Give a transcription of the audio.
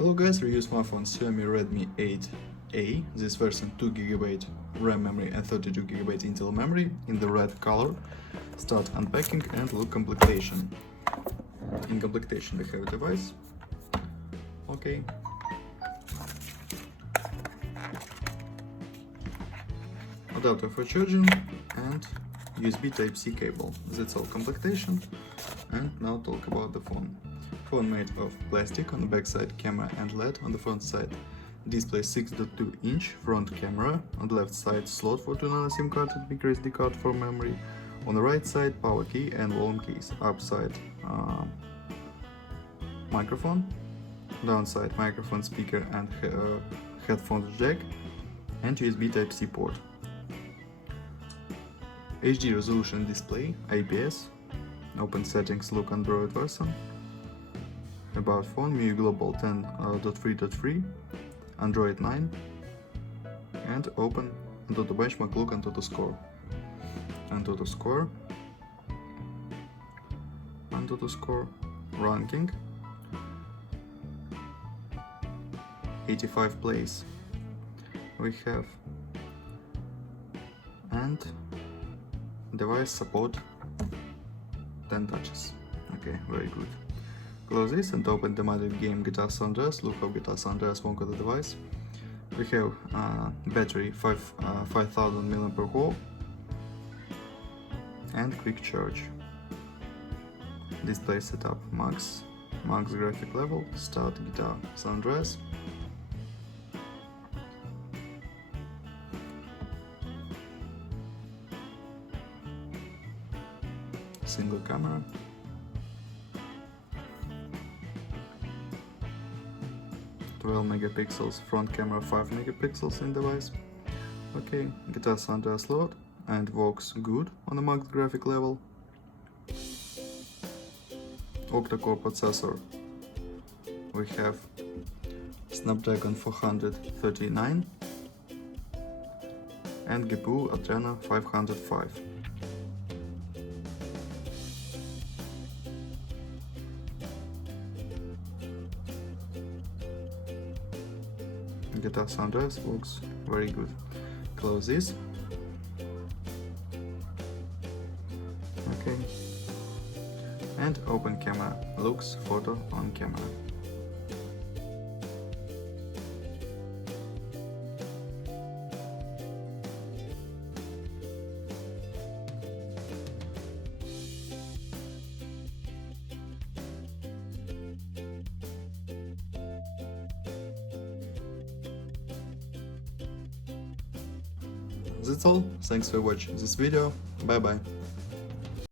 Hello guys, review smartphone Xiaomi Redmi 8A. This version 2GB RAM memory and 32GB internal memory in the red color. Start unpacking and look completion. In completion we have a device. Okay. Adapter for charging and USB Type-C cable. That's all completion. And now talk about the phone. Phone made of plastic on the back side, camera and LED on the front side. Display 6.2-inch front camera. On the left side, slot for 2 nano SIM card and micro SD card for memory. On the right side, power key and volume keys. Upside, microphone. Downside, microphone, speaker and headphones jack. And USB Type-C port. HD resolution display, IPS. Open settings, look Android version. About phone, MIUI Global 10.3.3, Android 9, and open Antutu benchmark, look Antutu score. Antutu score, ranking, 85 place we have, and device support 10 touches. Okay, very good. Close this and open the modded game GTA San Andreas. Look how GTA San Andreas works on the device. We have battery 5000 mAh and quick charge. Display setup max graphic level. Start GTA San Andreas. Single camera. 12 megapixels, front camera 5 megapixels in device. Okay, GTA San Andreas load and works good on the max graphic level. Octa-core processor. We have Snapdragon 439 and GPU Adreno 505. GTA San Andreas works very good. Close this. Okay. And open camera. Looks photo on camera. That's all. Thanks for watching this video. Bye bye.